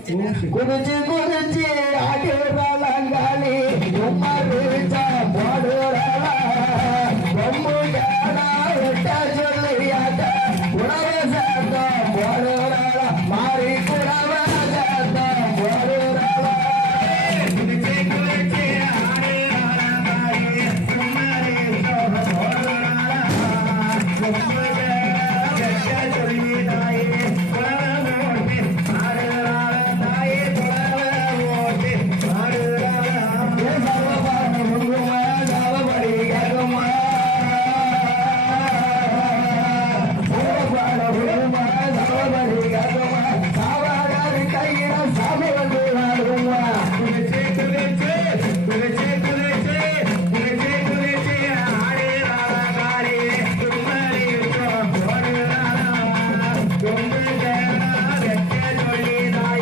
குதிச்சு குதிச்சு ஆடுறாளி உமரு Vamos,